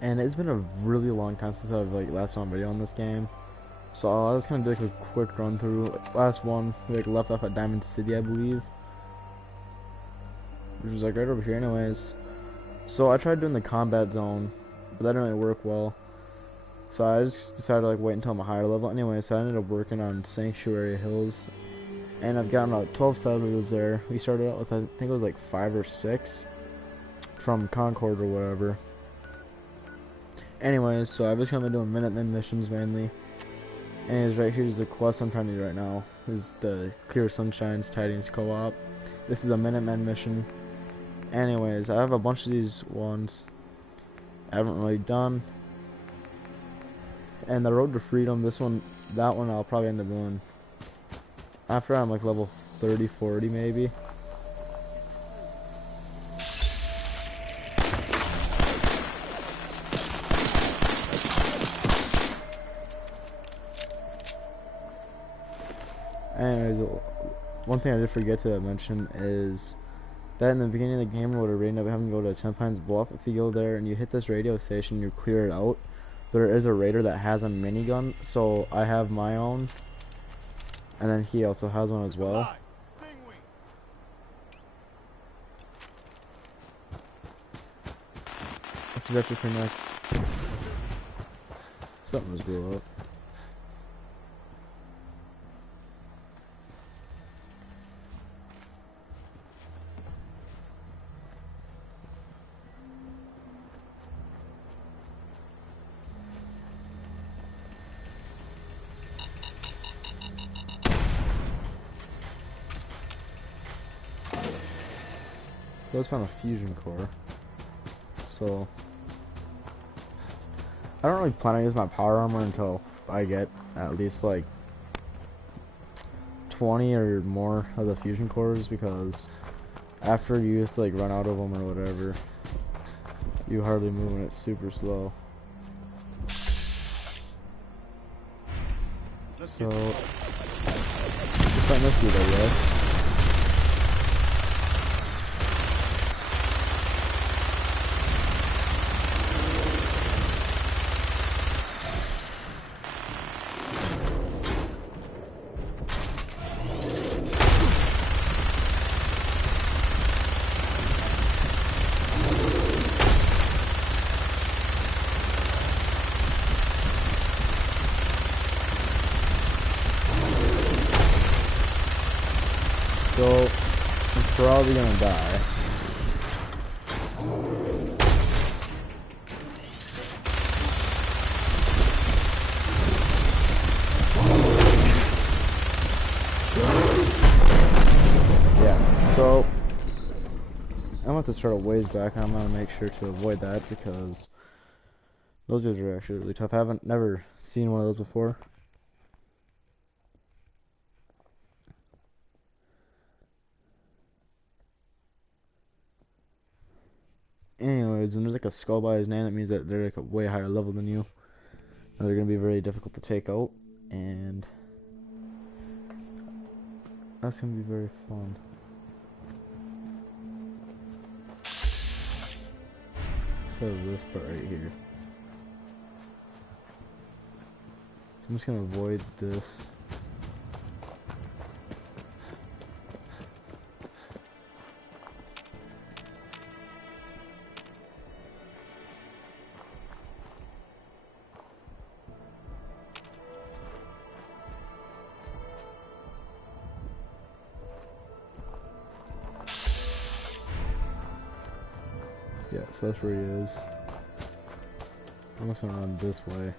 And it's been a really long time since I've like last saw a video on this game. So I was gonna do like a quick run through. Last one, we like left off at Diamond City, I believe, which was like right over here, anyways. So I tried doing the combat zone, but that didn't really work well. So I just decided to like wait until I'm a higher level anyway. So I ended up working on Sanctuary Hills, and I've gotten about 12 settlers there. We started out with I think it was like 5 or 6 from Concord or whatever. Anyways, so I've just kind of been doing Minutemen missions mainly. And right here's the quest I'm trying to do right now. This is the Clear Sunshine's Tidings Co-op. This is a Minutemen mission. Anyways, I have a bunch of these ones I haven't really done. And the Road to Freedom, that one I'll probably end up doing after I'm like level 30, 40 maybe. Anyways, one thing I did forget to mention is that in the beginning of the game, where we end up having to go to 10 Pines Bluff, if you go there and you hit this radio station, you clear it out, there is a raider that has a minigun, so I have my own, and then he also has one as well. Which is actually pretty nice. Something was blew up. I just found a fusion core, so I don't really plan on using my power armor until I get at least like 20 or more of the fusion cores, because after you just like run out of them or whatever, you hardly move and it's super slow. So find this dude, I guess. So, I'm probably gonna die. Yeah, so I'm gonna have to start a ways back, and I'm gonna make sure to avoid that because those guys are actually really tough. I haven't never seen one of those before. Anyways, when there's like a skull by his name, that means that they're like a way higher level than you. And they're gonna be very difficult to take out, and that's gonna be very fun. So this part right here. So I'm just gonna avoid this. Yeah, so that's where he is. I'm just gonna run this way.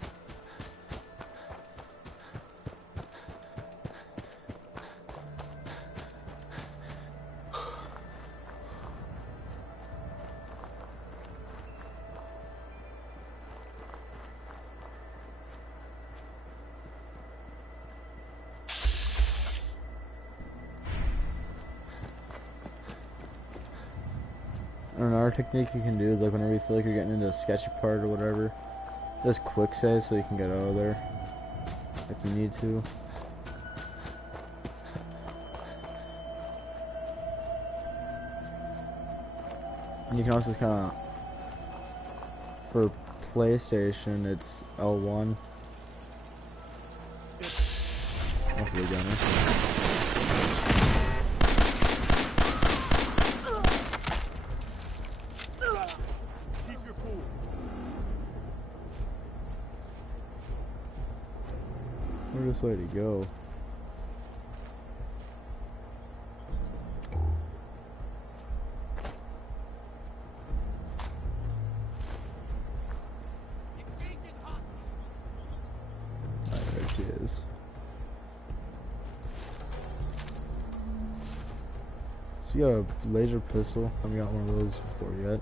Another technique you can do is like whenever you feel like you're getting into a sketchy part or whatever, just quick save so you can get out of there if you need to. And you can also just kind of, for PlayStation, it's L1. That's the gunner. Keep your cool. Where'd this lady go? There she is. So you got a laser pistol. I haven't got one of those before yet.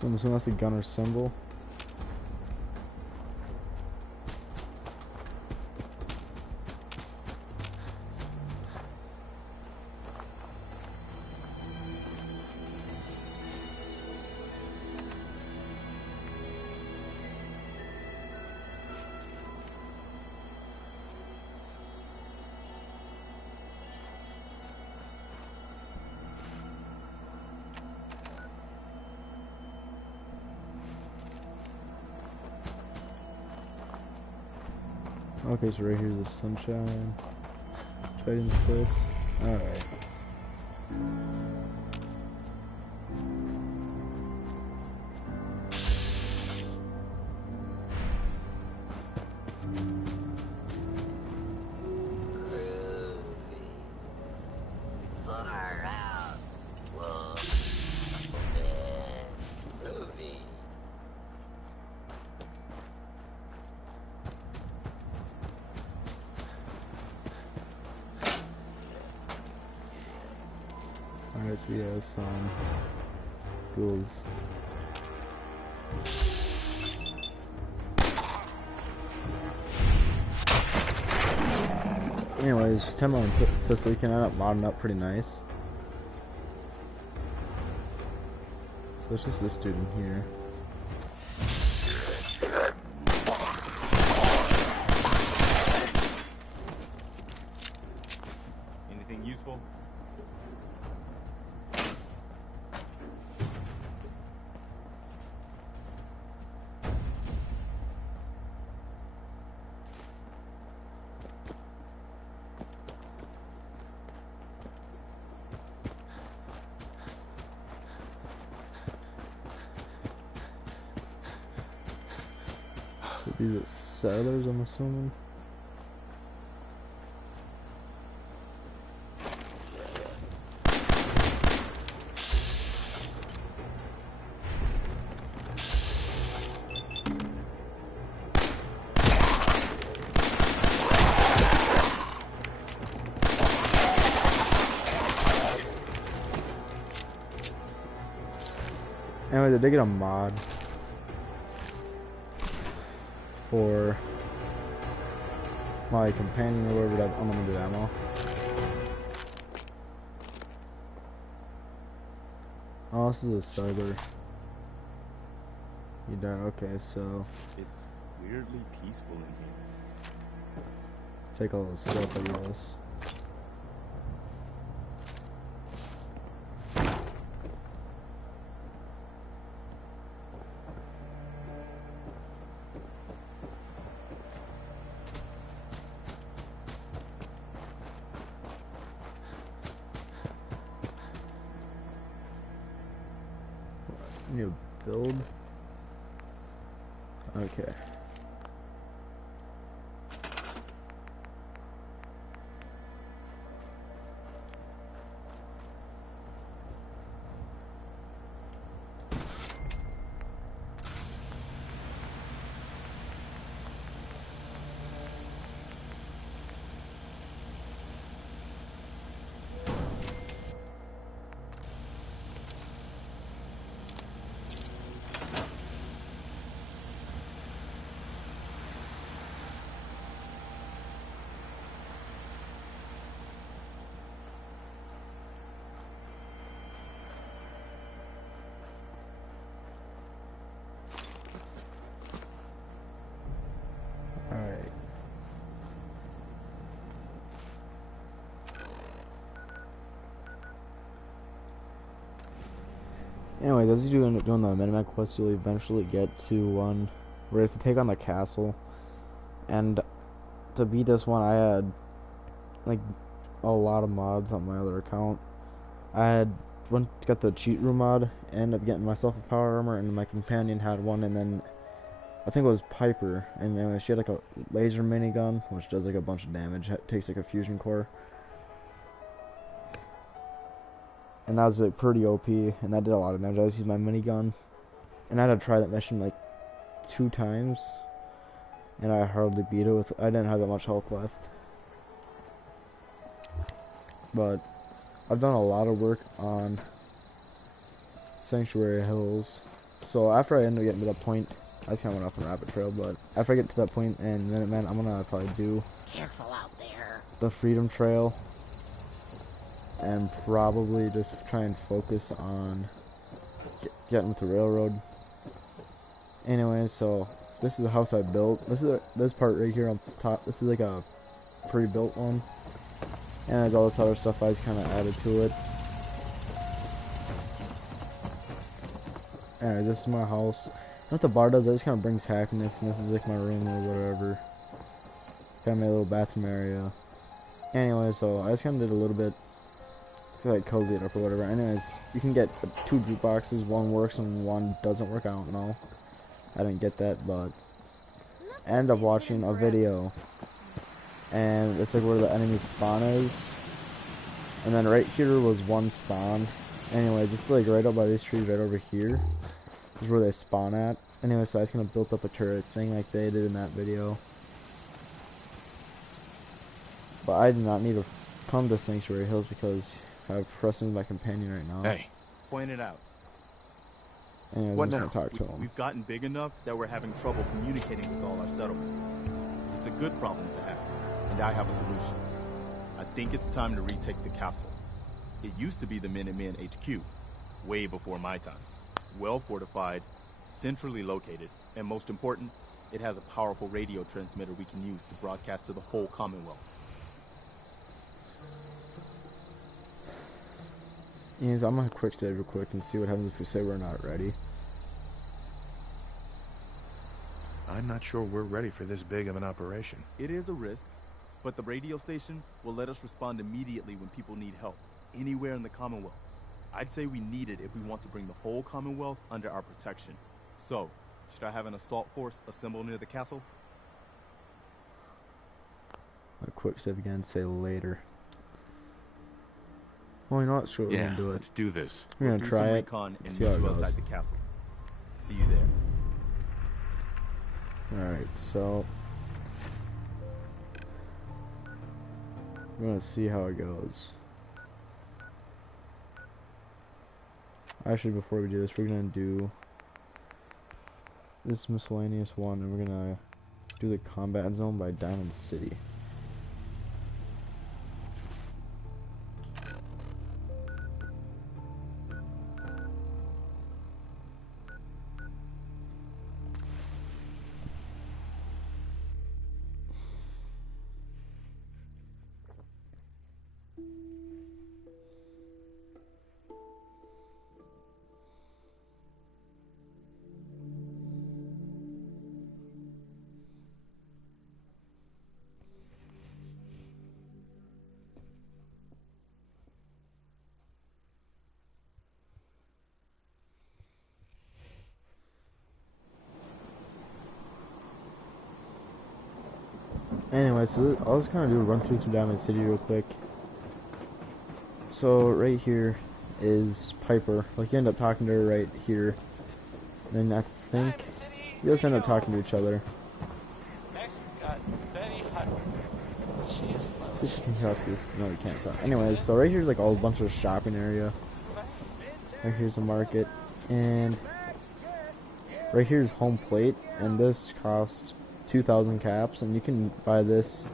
So I'm assuming that's a gunner symbol. Okay, so right here's the sunshine. Trading place. Alright. Alright, so we have some ghouls. Anyways, just 10 on pistol, you can end up modding up pretty nice. So it's just this dude in here. Anything useful? So these are settlers, I'm assuming. Anyway, they did get a mod for my companion or whatever to have unlimited ammo. Oh, this is a cyber. You died. Okay, so It's weirdly peaceful in here. take all this stuff, I guess. New build. Okay. Anyways, as you do end up doing the Minimap quest, you'll eventually get to one where you have to take on the castle. And to beat this one, I had like a lot of mods on my other account. I had got the cheat room mod, ended up getting myself a power armor, and my companion had one, and then I think it was Piper, and anyway, she had like a laser minigun, which does like a bunch of damage. It takes like a fusion core. And that was like pretty OP, and that did a lot of damage. I just used my minigun, and I had to try that mission like 2 times, and I hardly beat it with. I didn't have that much health left. But I've done a lot of work on Sanctuary Hills. So after I end up getting to that point, I just kind of went off on a rabbit trail, but after I get to that point in Minuteman, I'm gonna probably do Careful out there. the Freedom Trail, and probably just try and focus on getting with the railroad. Anyway, so this is the house I built. This part right here on top. This is like a pre-built one, and there's all this other stuff I just kind of added to it. Anyways, this is my house. What the bar does, it just kind of brings happiness, and this is like my room or whatever. Got my little bathroom area. Anyway, so I just kind of did a little bit to like cozy it up or whatever. Anyways, you can get 2 jukeboxes. One works and one doesn't work. I don't know. I didn't get that, but I ended up watching a video, and it's like where the enemy spawn is, and then right here was one spawn. Anyway, just like right up by these trees, right over here is where they spawn at. Anyway, so I just kind of built up a turret thing like they did in that video. But I do not need to come to Sanctuary Hills because I'm pressing my companion right now. Hey, point it out. Anyway, What I'm just now? gonna talk to him. We've gotten big enough that we're having trouble communicating with all our settlements. It's a good problem to have, and I have a solution. I think it's time to retake the castle. It used to be the Minutemen HQ, way before my time. Well fortified, centrally located, and most important, it has a powerful radio transmitter we can use to broadcast to the whole Commonwealth. Anyways, I'm gonna quick save real quick and see what happens if we say we're not ready. I'm not sure we're ready for this big of an operation. It is a risk, but the radio station will let us respond immediately when people need help, anywhere in the Commonwealth. I'd say we need it if we want to bring the whole Commonwealth under our protection. So, should I have an assault force assemble near the castle? A quick save again, say later. Well, you're not sure we're Yeah, gonna do it. let's do this. We're Do gonna some try it. recon and See how meet it you goes. outside the castle. See you there. Alright, so we're gonna see how it goes. Actually, before we do this, we're gonna do this miscellaneous one, and we're gonna do the combat zone by Diamond City. Anyway, so I'll just kind of do a run through Diamond City real quick. So right here is Piper. Like you end up talking to her right here. And then I think you just end up talking to each other. See if you can talk to this. No, you can't talk. Anyways, so right here's like all a bunch of shopping area. Right here's the market, and right here's home plate, and this costs 2,000 caps, and you can buy this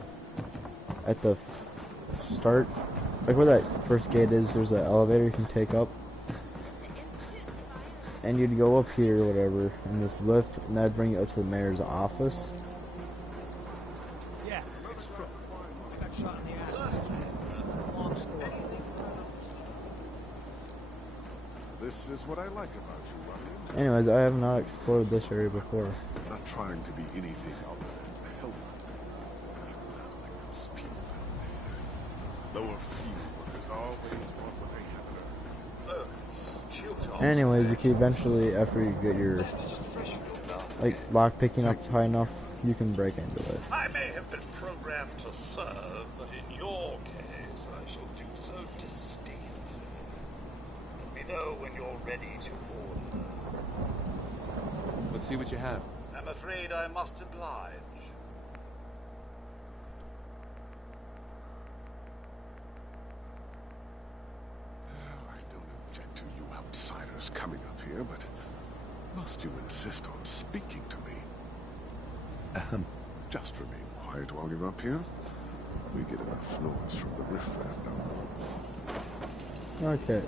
at the start, like where that first gate is. There's an elevator you can take up, and you'd go up here or whatever in this lift, and that'd bring you up to the mayor's office. Yeah, it's true. I got shot in the ass. Long story. This is what I like about you, Ryan. Anyways, I have not explored this area before. Not trying to be anything other than helpful. Like those people down there. Lower field, always want what they have. Anyways, you can eventually, after you get your like lock picking up high enough, you can break into it. I may have been programmed to serve, but in your case, I shall do so disdainfully. Let me know when you're ready to order. Let's see what you have. I'm afraid I must oblige. I don't object to you outsiders coming up here, but must you insist on speaking to me? Just remain quiet while you're up here. We get enough noise from the riffraff down below. Okay.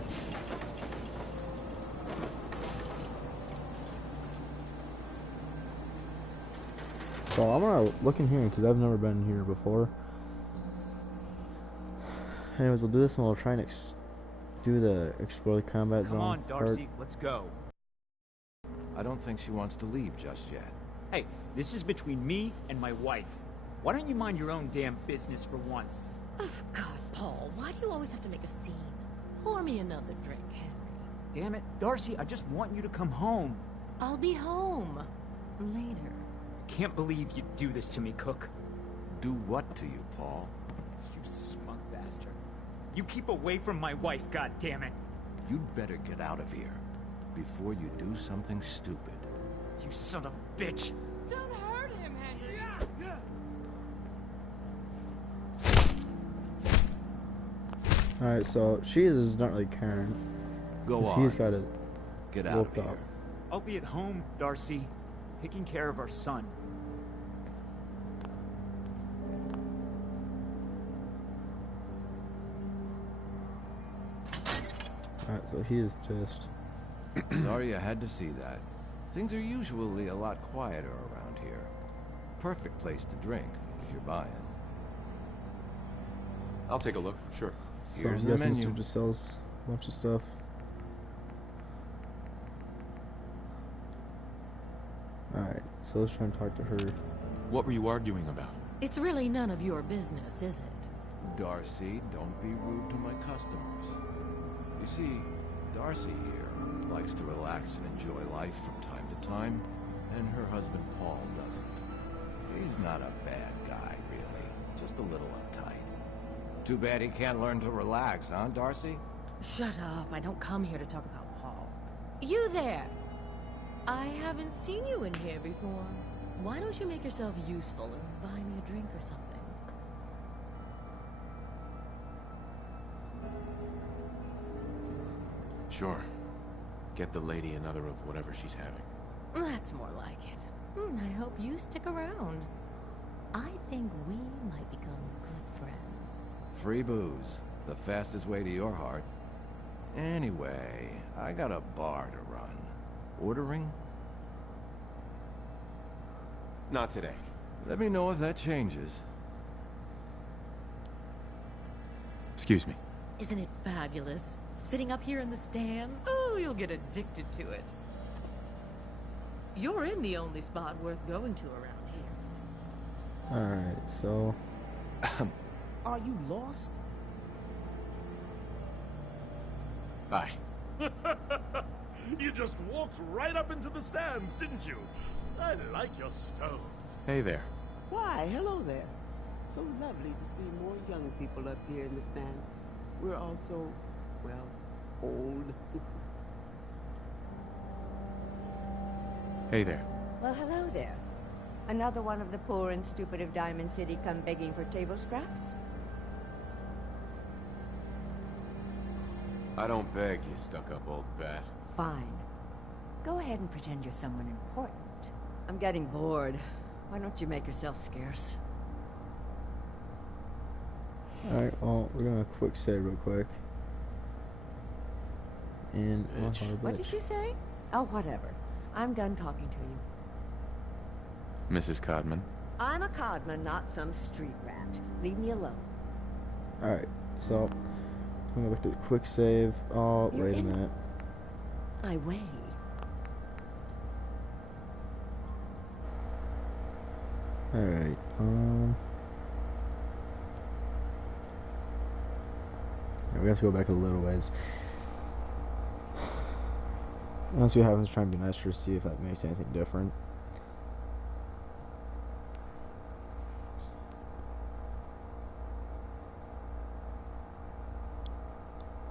So I'm gonna look in here because I've never been here before. Anyways, we'll do this and we'll try and do the explore the combat zone. Come on, Darcy, part. let's go. I don't think she wants to leave just yet. Hey, this is between me and my wife. Why don't you mind your own damn business for once? Oh, God, Paul, why do you always have to make a scene? Pour me another drink, Henry. Damn it, Darcy, I just want you to come home. I'll be home. Later. Can't believe you'd do this to me, Cook. Do what to you, Paul? You smug bastard. You keep away from my wife, goddammit. You'd better get out of here before you do something stupid. You son of a bitch. Don't hurt him, Henry. Alright, so she is not really caring. Go 'Cause on. He's got it. Get out of roped here. up. I'll be at home, Darcy, taking care of our son. Alright, so he is just... Sorry you had to see that. Things are usually a lot quieter around here. Perfect place to drink if you're buying. I'll take a look, sure. So Here's I'm the guessing this menu. dude just sells a bunch of stuff. Alright, so let's try and talk to her. What were you arguing about? It's really none of your business, is it? Darcy, don't be rude to my customers. You see, Darcy here likes to relax and enjoy life from time to time, and her husband Paul doesn't. He's not a bad guy, really. Just a little uptight. Too bad he can't learn to relax, huh, Darcy? Shut up. I don't come here to talk about Paul. You there! I haven't seen you in here before. Why don't you make yourself useful and buy me a drink or something? Sure. Get the lady another of whatever she's having. That's more like it. I hope you stick around. I think we might become good friends. Free booze. The fastest way to your heart. Anyway, I got a bar to run. Ordering? Not today. Let me know if that changes. Excuse me. Isn't it fabulous? Sitting up here in the stands? Oh, you'll get addicted to it. You're in the only spot worth going to around here. Alright, so... Are you lost? Bye. You just walked right up into the stands, didn't you? I like your stone. Hey there. Why, hello there. So lovely to see more young people up here in the stands. We're all so, well, old. Hey there. Well, hello there. Another one of the poor and stupid of Diamond City come begging for table scraps? I don't beg, you stuck-up old bat. Fine. Go ahead and pretend you're someone important. I'm getting bored. Why don't you make yourself scarce? Alright, well, we're gonna quick save real quick. And... Bitch. What did you say? Oh, whatever. I'm done talking to you. Mrs. Codman. I'm a Codman, not some street rat. Leave me alone. Alright, so... I'm gonna go back to the quick save. Oh, You're wait a in- minute. I weigh. Alright, yeah, we have to go back a little ways. Let's see what happens, try and be nicer, see if that makes anything different.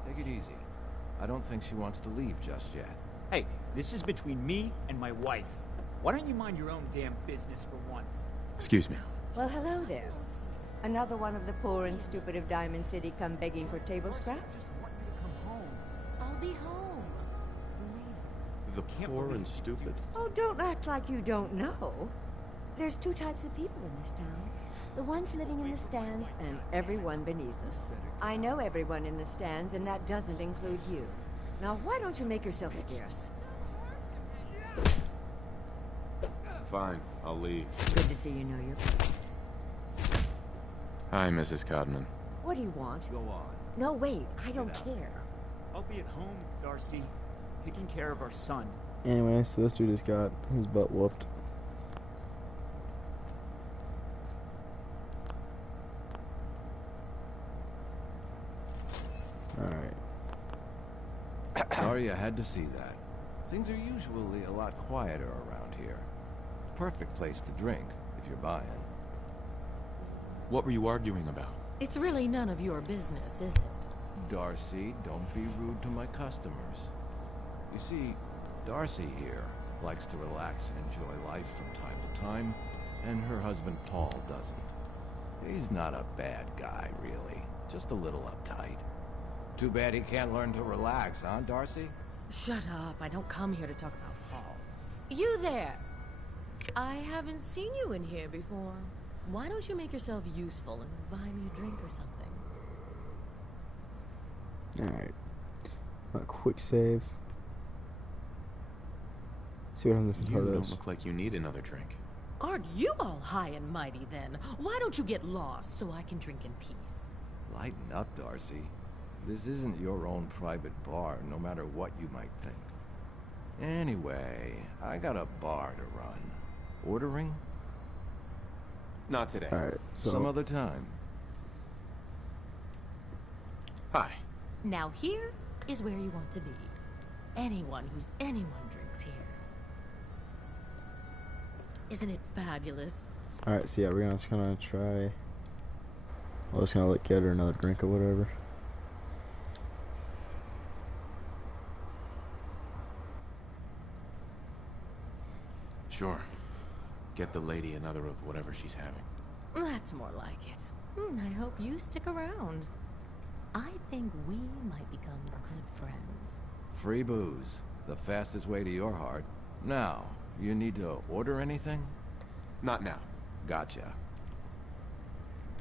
Take it easy. I don't think she wants to leave just yet. Hey, this is between me and my wife. Why don't you mind your own damn business for once? Excuse me. Well, hello there. Another one of the poor and stupid of Diamond City come begging for table scraps? I'll be home. The poor and stupid? Oh, don't act like you don't know. There's two types of people in this town. The ones living in the stands and everyone beneath us. I know everyone in the stands, and that doesn't include you. Now, why don't you make yourself scarce? Fine, I'll leave. Good to see you know your place. Hi, Mrs. Codman. What do you want? Go on. No, wait. I don't care. I'll be at home, Darcy, taking care of our son. Anyway, so this dude just got his butt whooped. Alright. Sorry I had to see that. Things are usually a lot quieter around here. Perfect place to drink, if you're buying. What were you arguing about? It's really none of your business, is it? Darcy, don't be rude to my customers. You see, Darcy here likes to relax and enjoy life from time to time, and her husband Paul doesn't. He's not a bad guy, really. Just a little uptight. Too bad he can't learn to relax, huh, Darcy? Shut up. I don't come here to talk about Paul. You there! I haven't seen you in here before. Why don't you make yourself useful and buy me a drink or something? Alright. A quick save. See what happens if You we don't look like you need another drink. Aren't you all high and mighty then? Why don't you get lost so I can drink in peace? Lighten up, Darcy. This isn't your own private bar, no matter what you might think. Anyway, I got a bar to run. Ordering? Not today. Alright, so Some other time. Hi. Now here is where you want to be. Anyone who's anyone drinks here. Isn't it fabulous? alright, so yeah, we're gonna kinda try. I'm just gonna get her another drink or whatever. Sure. Get the lady another of whatever she's having. That's more like it. I hope you stick around. I think we might become good friends. Free booze. The fastest way to your heart. Now, you need to order anything? Not now. Gotcha.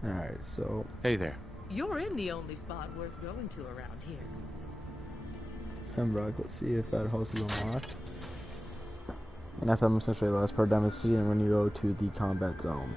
Alright, so Hey there. You're in the only spot worth going to around here. Pembroke, let's see if that house is unlocked. And after I'm essentially the last part of Diamond City, and when you go to the combat zone.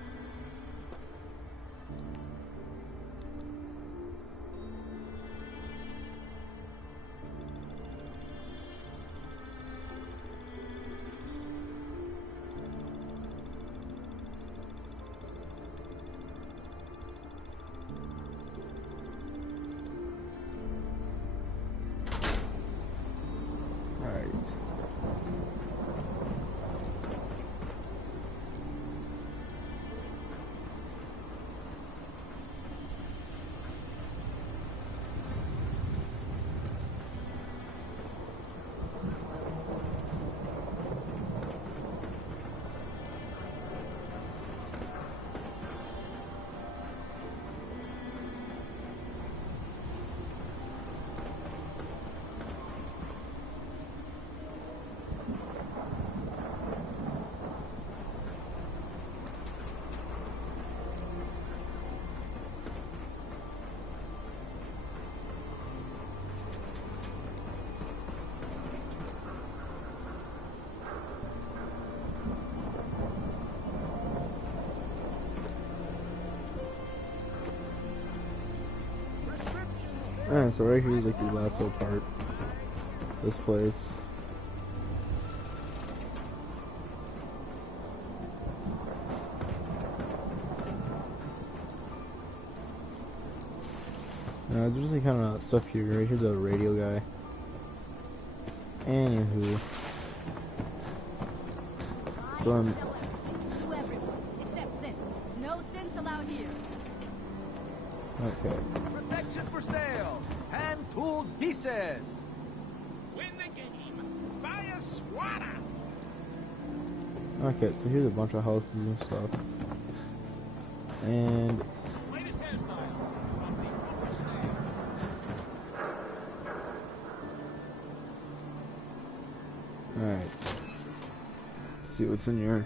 Alright, so right here is like the last little part. This place. There's really kind of stuff here. Right here's a radio guy. Anywho. So I'm... To everyone, except Sense. No sense allowed here. Okay. Protection for sale. Hand-tooled pieces. Win the game. Buy a swatter. Okay, so here's a bunch of houses and stuff. And... Latest hairstyle. Alright. See what's in here.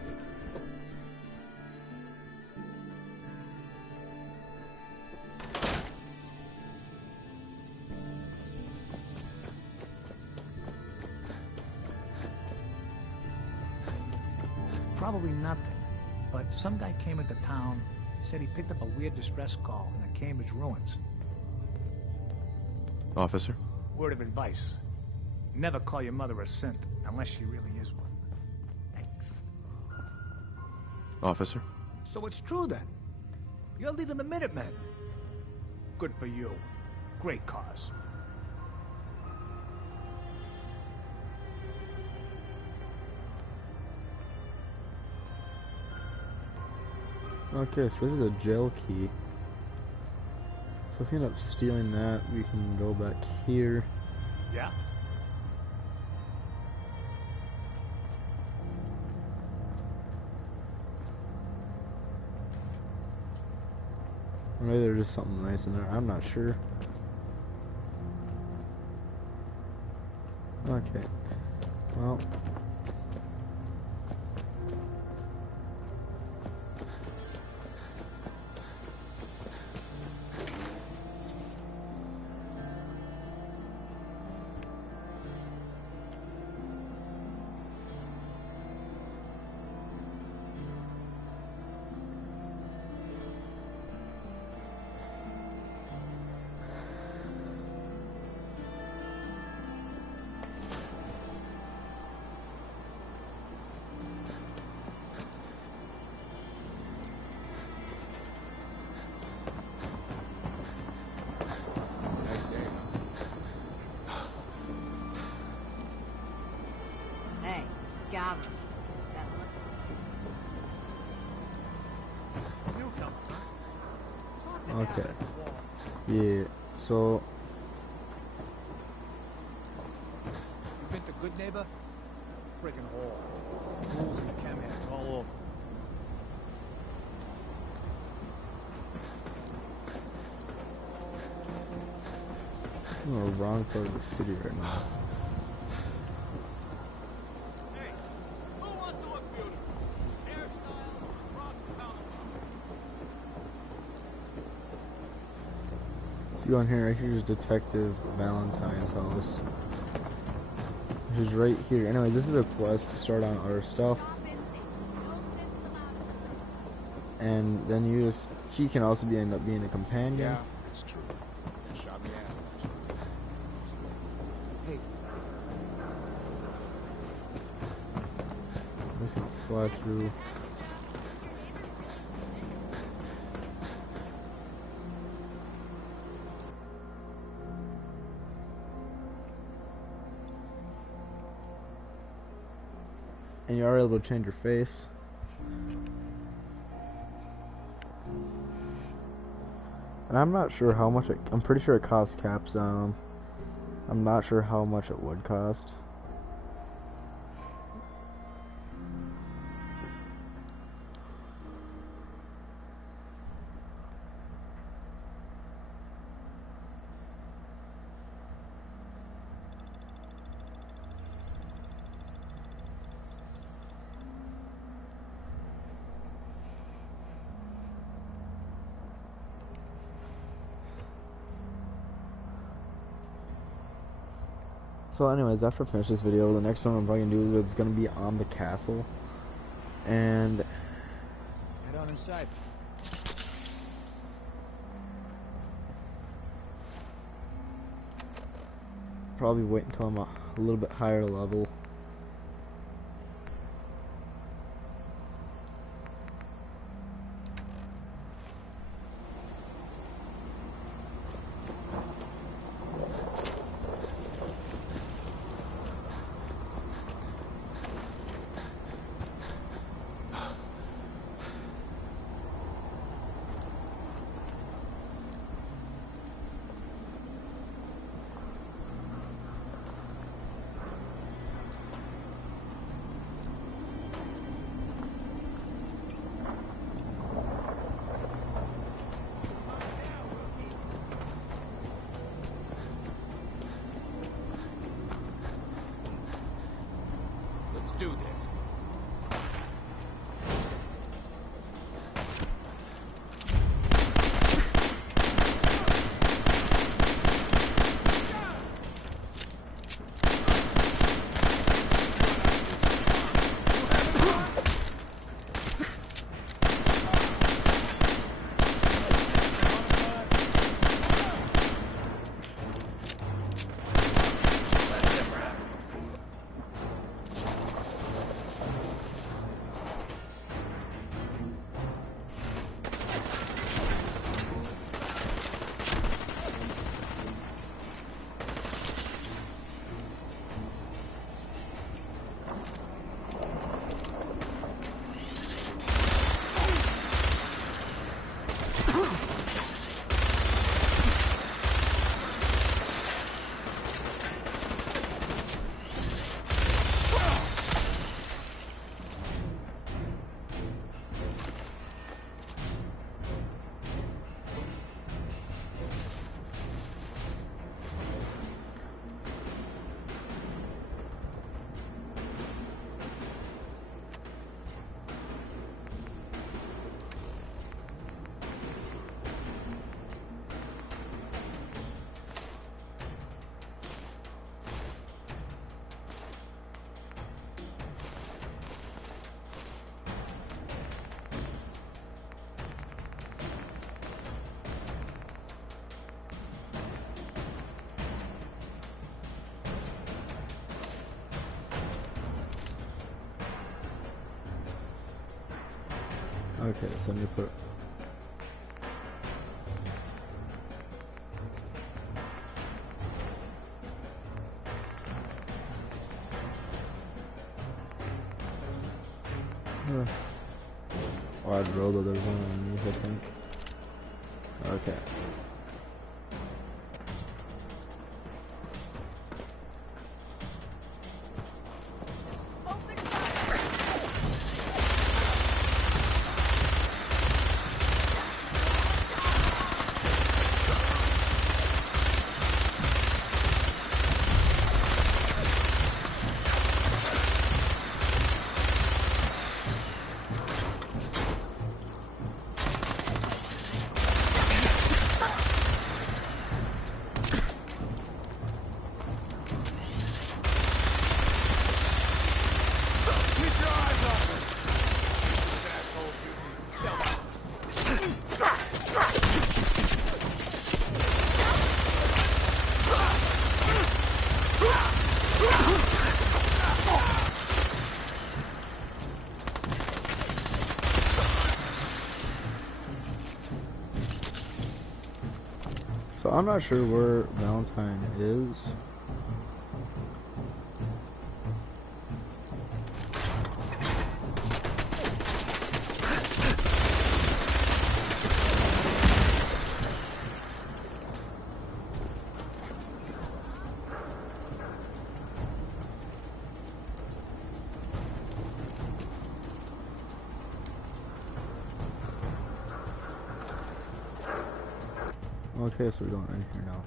Probably nothing, but some guy came into town, said he picked up a weird distress call in the Cambridge ruins. Officer? Word of advice. Never call your mother a synth, unless she really is one. Thanks. Officer? So it's true then. You're leading the Minutemen. Good for you. Great cause. Okay, so there's a jail key. So if we end up stealing that, we can go back here. Yeah? Or maybe there's just something nice in there. I'm not sure. Okay. Well. Hey, Scav. Okay. Yeah, so... You been to Good Neighbor? Friggin' hole. Rules and chem-heads all over. I'm in the wrong part of the city right now. So you go in here, right here's Detective Valentine's house. Which is right here. Anyways, this is a quest to start on our stuff. And then you just, he can also end up being a companion. Yeah, it's true. You shot me ass last year. Hey. I'm just gonna fly through. And you are able to change your face. And I'm not sure how much I'm pretty sure it costs caps on them. I'm not sure how much it would cost. So anyways, after I finish this video, the next one I'm probably gonna do is gonna be on the castle. And Head on inside. probably wait until I'm a little bit higher level. do this. Okay, so let me put. Oh, I'd roll though, there's one underneath, I think. Okay. So I'm not sure where Valentine is. Okay, so we're going in here now.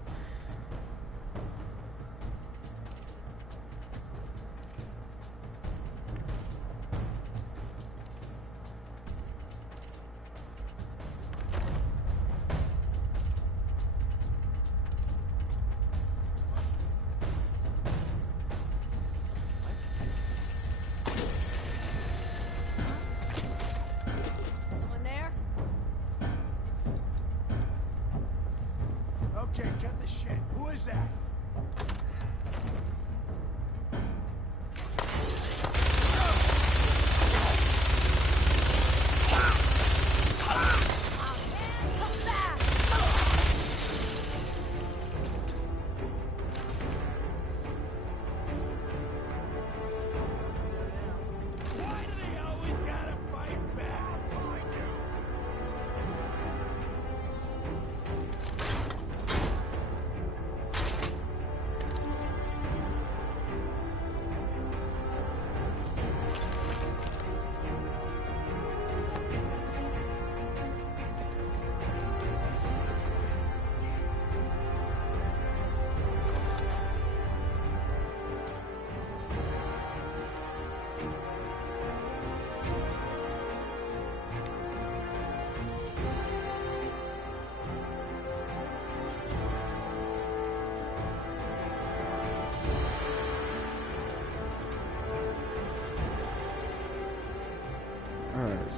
Someone there? Okay, get the shit.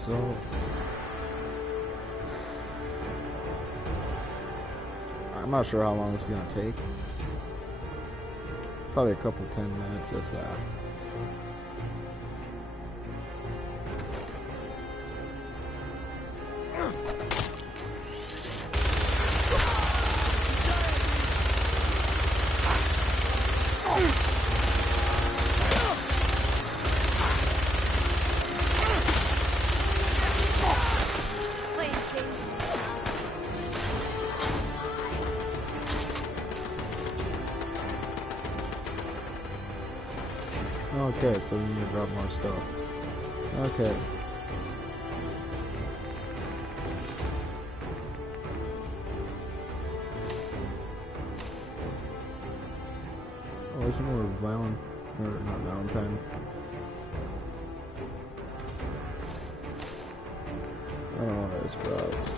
So I'm not sure how long this is gonna take. Probably a couple 10 minutes if that. Okay, so we need to drop more stuff. Okay. Oh, it's more violent, or not Valentine. I don't know what this drops.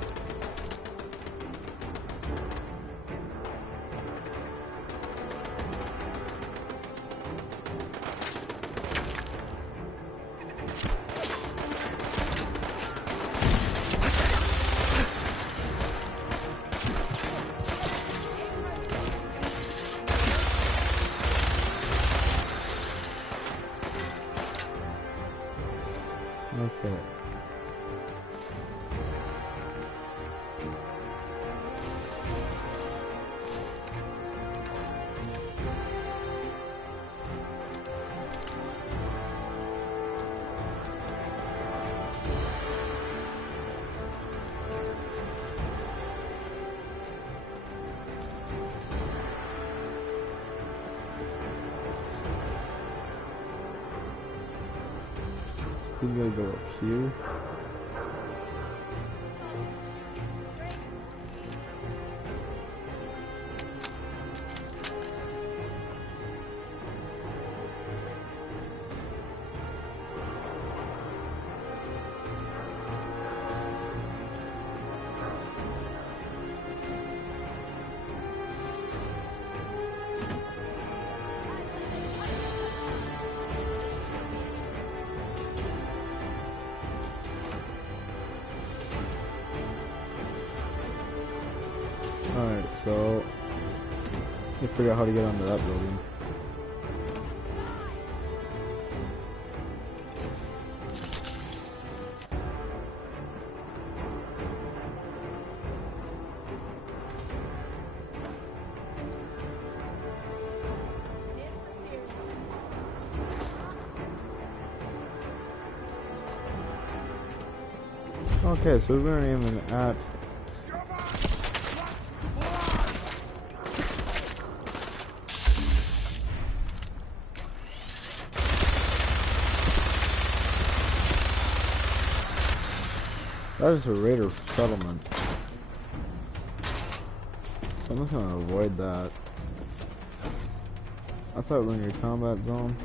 Okay. We gotta go up here. Alright, so you figure out how to get onto that building. Okay, so we weren't even at that is a raider settlement. So I'm just gonna avoid that. I thought we were in your combat zone.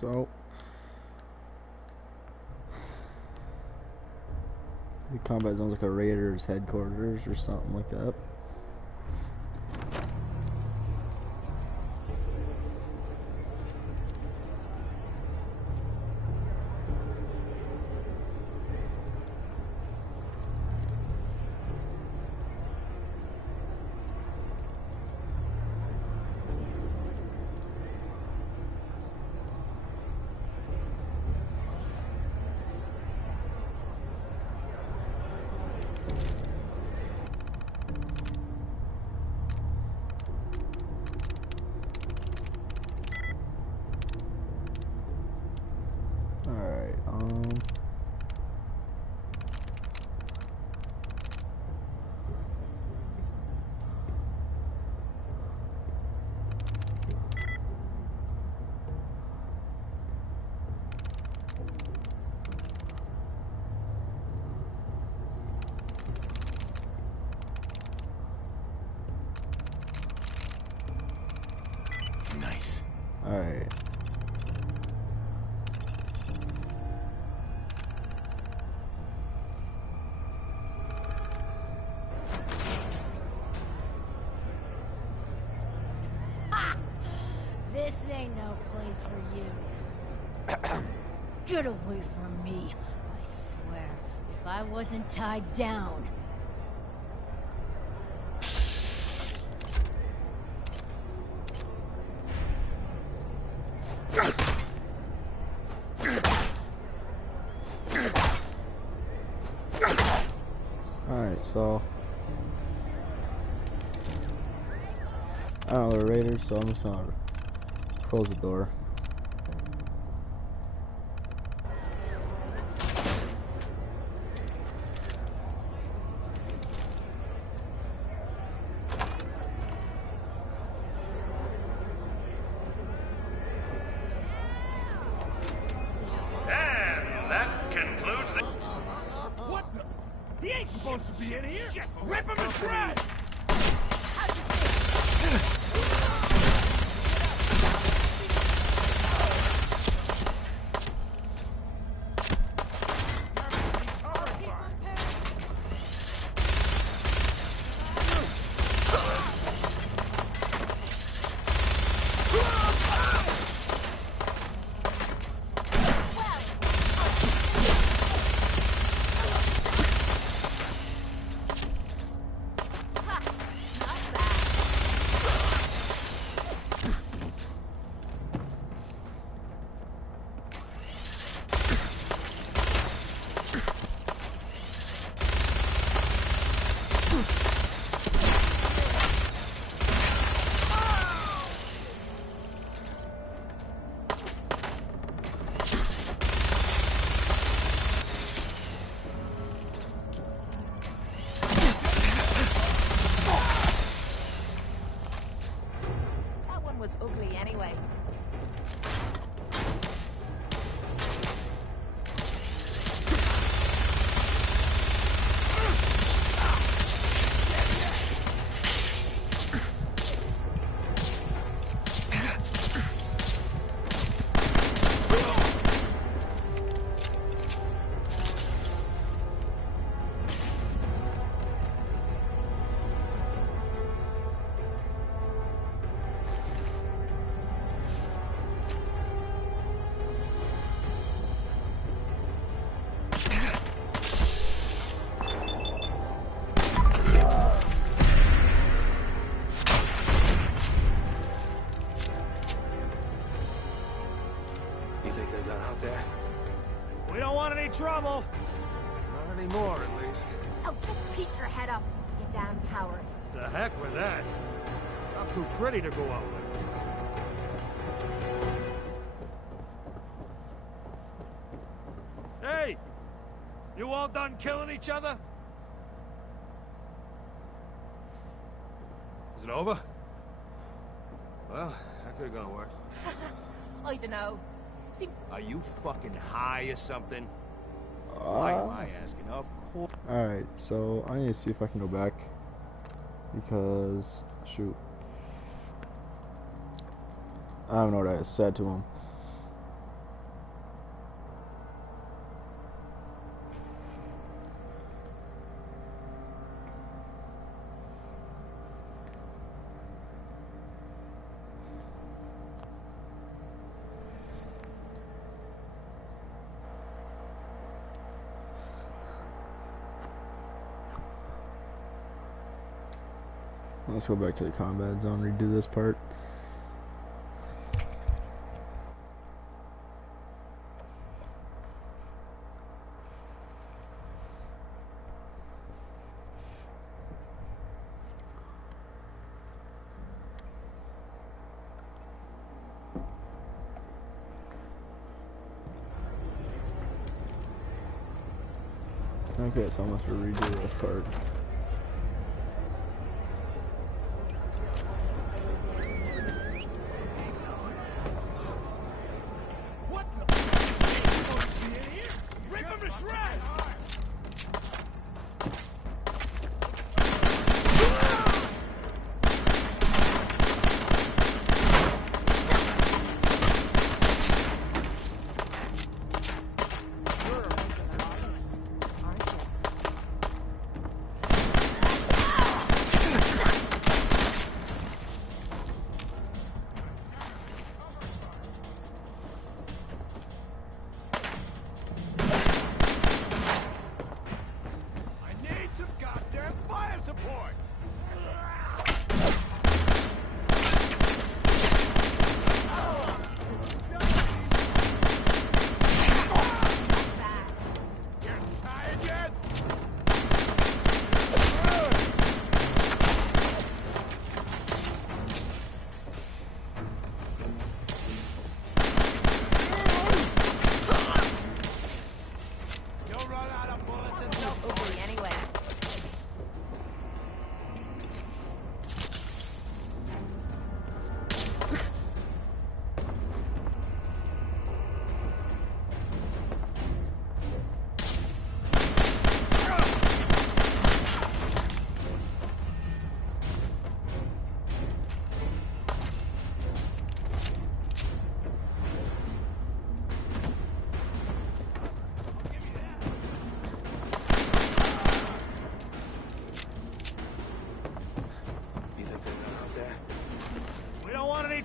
So the combat zone's like a Raiders headquarters or something like that. Alright, Nice. alright. This ain't no place for you. Get away from me. I swear, if I wasn't tied down. Alright, so I don't know the Raiders, so I'm just gonna close the door. And that concludes the... What the? He ain't supposed to be in here! Rip him to shreds! Was ugly anyway. You think they got out there? We don't want any trouble. Not anymore, at least. Oh, just peek your head up, you damn coward. To heck with that. I'm too pretty to go out like this. Hey! You all done killing each other? Is it over? Well, that could have gone worse. I don't know. Are you fucking high or something? Why am I asking? Of course. Alright, so I need to see if I can go back. Because, shoot. I don't know what I said to him. Let's go back to the combat zone, redo this part. Okay, so I'm gonna have to redo this part. What the? You supposed to be in here? Rip him to shreds!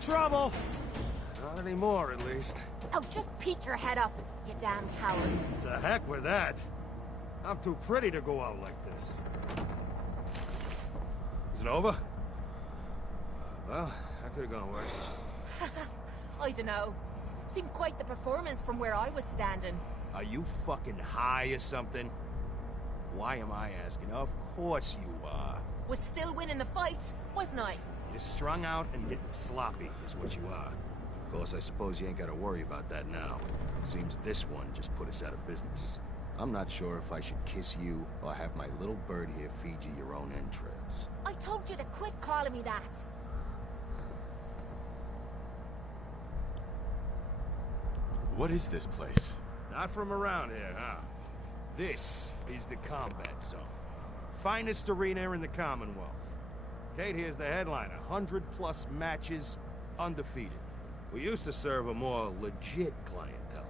Trouble. Not anymore, at least. Oh, just peek your head up, you damn coward. The heck with that. I'm too pretty to go out like this. Is it over? Well, that could have gone worse. I don't know. Seemed quite the performance from where I was standing. Are you fucking high or something? Why am I asking? Of course you are. Was still winning the fight, wasn't I? You're strung out and getting sloppy, is what you are. Of course, I suppose you ain't gotta worry about that now. Seems this one just put us out of business. I'm not sure if I should kiss you or have my little bird here feed you your own entrails. I told you to quit calling me that. What is this place? Not from around here, huh? This is the combat zone. Finest arena in the Commonwealth. Kate here's the headliner. 100+ matches, undefeated. We used to serve a more legit clientele.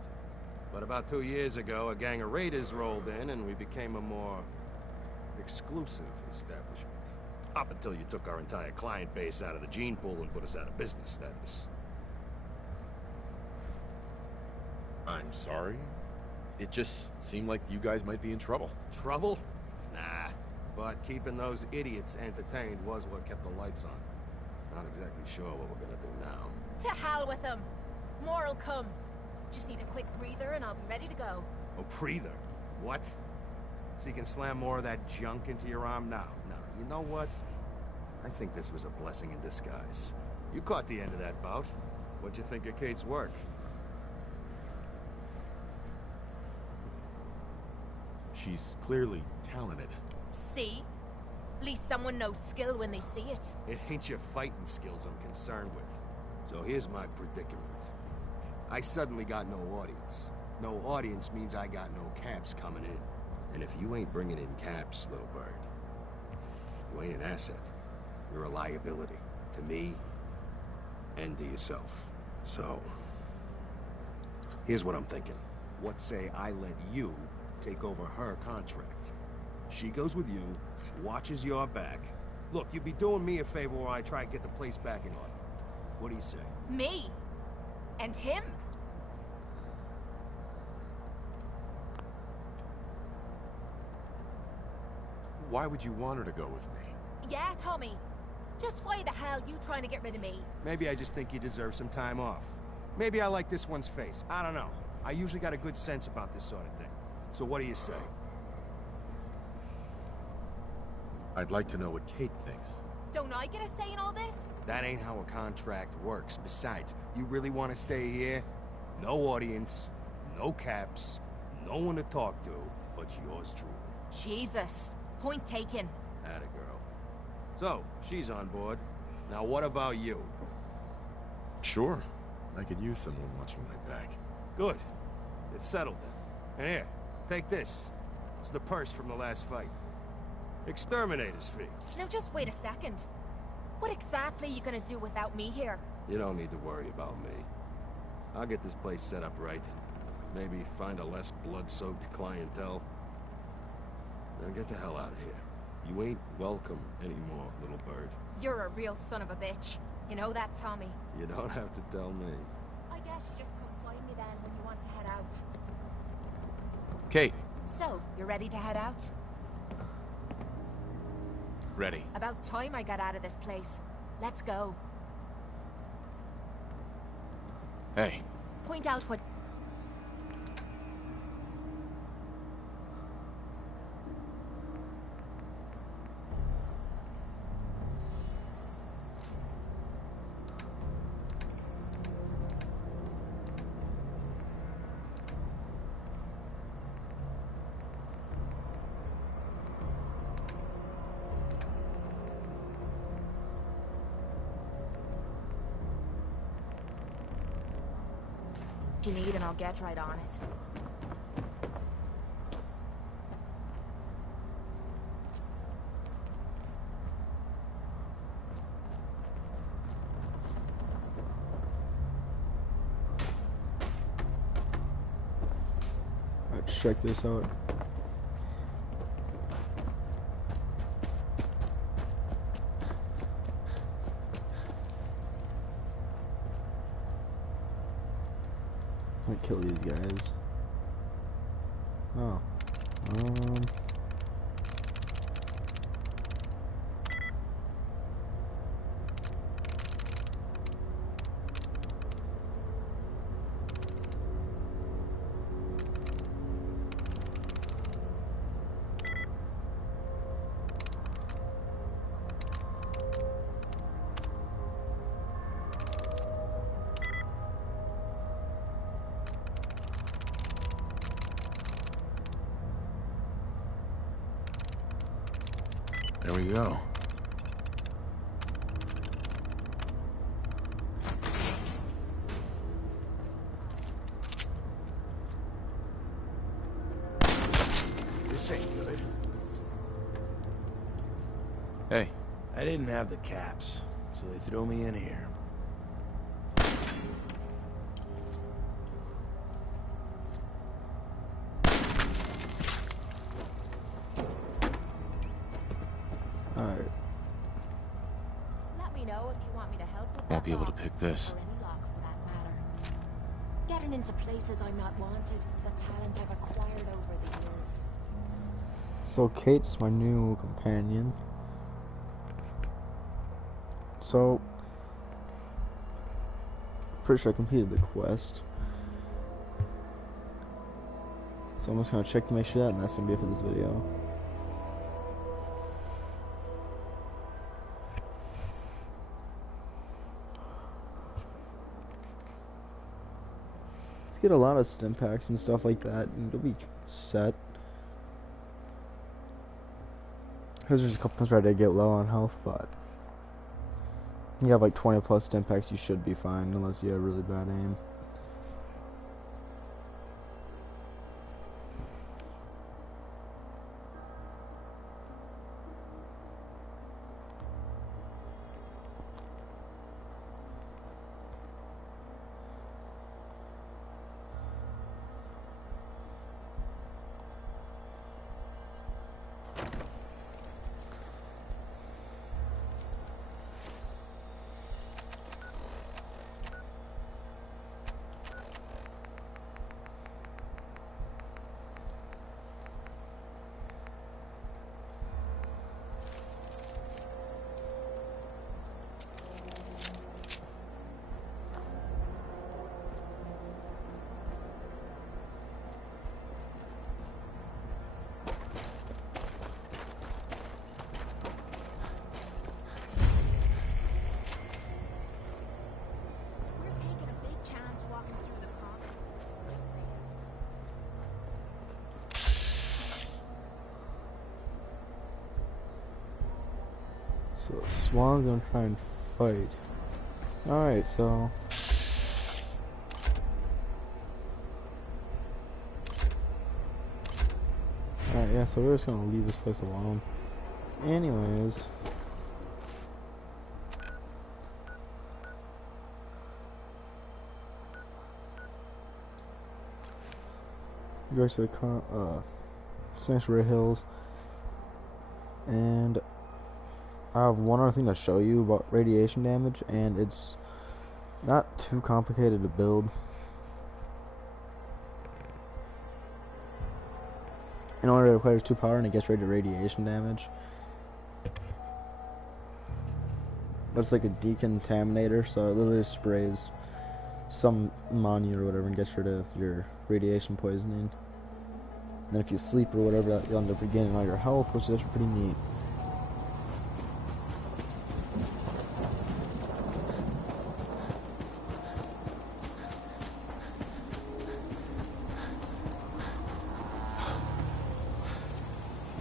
But about 2 years ago, a gang of raiders rolled in and we became a more exclusive establishment. Up until you took our entire client base out of the gene pool and put us out of business, that is. I'm sorry. It just seemed like you guys might be in trouble. Trouble? Nah. But keeping those idiots entertained was what kept the lights on. Not exactly sure what we're gonna do now. To hell with them. More'll come. Just need a quick breather and I'll be ready to go. Oh, breather? What? So you can slam more of that junk into your arm now? No, you know what? I think this was a blessing in disguise. You caught the end of that bout. What'd you think of Kate's work? She's clearly talented. See? At least someone knows skill when they see it. It ain't your fighting skills I'm concerned with. So here's my predicament. I suddenly got no audience. No audience means I got no caps coming in. And if you ain't bringing in caps, little bird, you ain't an asset. You're a liability. To me, and to yourself. So, here's what I'm thinking. What say I let you take over her contract? She goes with you, watches your back. Look, you'd be doing me a favor while I try to get the place back in order. What do you say? Me? And him? Why would you want her to go with me? Yeah, Tommy. Just why the hell you trying to get rid of me? Maybe I just think you deserve some time off. Maybe I like this one's face. I don't know. I usually got a good sense about this sort of thing. So what do you say? I'd like to know what Kate thinks. Don't I get a say in all this? That ain't how a contract works. Besides, you really want to stay here? No audience, no caps, no one to talk to, but yours truly. Jesus. Point taken. Atta girl. So, she's on board. Now what about you? Sure. I could use someone watching my back. Good. It's settled then. And here, take this. It's the purse from the last fight. Exterminator's fee. Now just wait a second. What exactly are you gonna do without me here? You don't need to worry about me. I'll get this place set up right. Maybe find a less blood-soaked clientele. Now get the hell out of here. You ain't welcome anymore, little bird. You're a real son of a bitch. You know that, Tommy? You don't have to tell me. I guess you just come find me then when you want to head out. Kate. So, you ready to head out? Ready. About time I got out of this place. Let's go. Hey. Point out what... you need and I'll get right on it. Let's check this out. Might kill these guys. Oh. There we go. This ain't good. Hey. I didn't have the caps, so they threw me in here. Alright. Let me know if you want me to help with Won't that be able to lock, pick this. or any lock for that matter. Getting into places I'm not wanted, it's a talent I've acquired over the years. So Kate's my new companion. So, pretty sure I completed the quest. So I'm just gonna check to make sure that, and that's gonna be it for this video. Let's get a lot of stim packs and stuff like that, and it'll be set. Because there's a couple times where I did get low on health, but you have like 20 plus stim packs, you should be fine, unless you have really bad aim. So Swan's gonna try and fight. Alright, so alright, yeah, so we're just gonna leave this place alone. Anyways, go to the Sanctuary Hills, and I have one other thing to show you about radiation damage, and it's not too complicated to build. In order to acquire 2 power and it gets rid of radiation damage. But it's like a decontaminator, so it literally sprays some on you or whatever and gets rid of your radiation poisoning. And then if you sleep or whatever, you'll end up regaining all your health, which is pretty neat.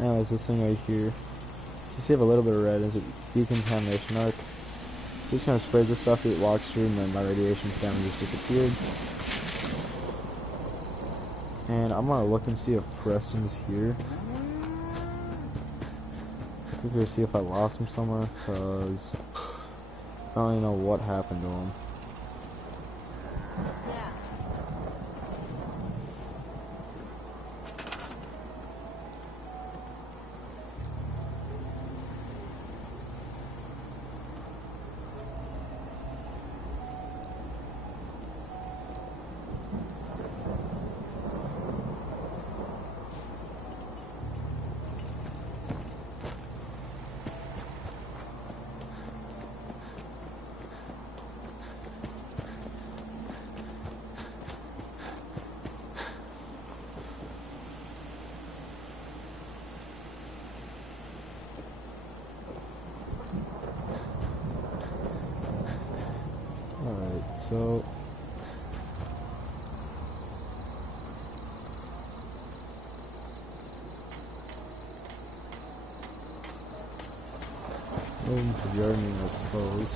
Anyways, this thing right here, just have a little bit of red, is a decontamination arc. So just kind of sprays this stuff, it walks through, and then my radiation damage just disappeared. And I'm gonna look and see if Preston's here. I'm gonna see if I lost him somewhere, cause I don't even know what happened to him. So into gardening, I suppose.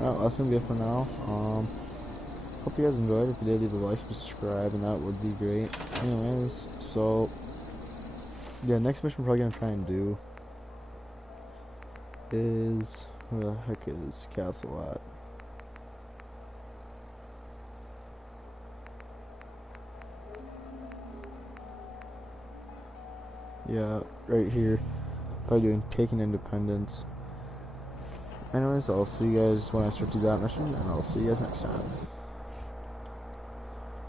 Well, that's gonna be it for now. Hope you guys enjoyed. If you did, leave a like, subscribe, and that would be great. Anyways, so yeah, next mission we're probably gonna try and do is, where the heck is this castle at? Yeah, right here. Probably doing Taking Independence. Anyways, I'll see you guys when I start to do that mission, and I'll see you guys next time.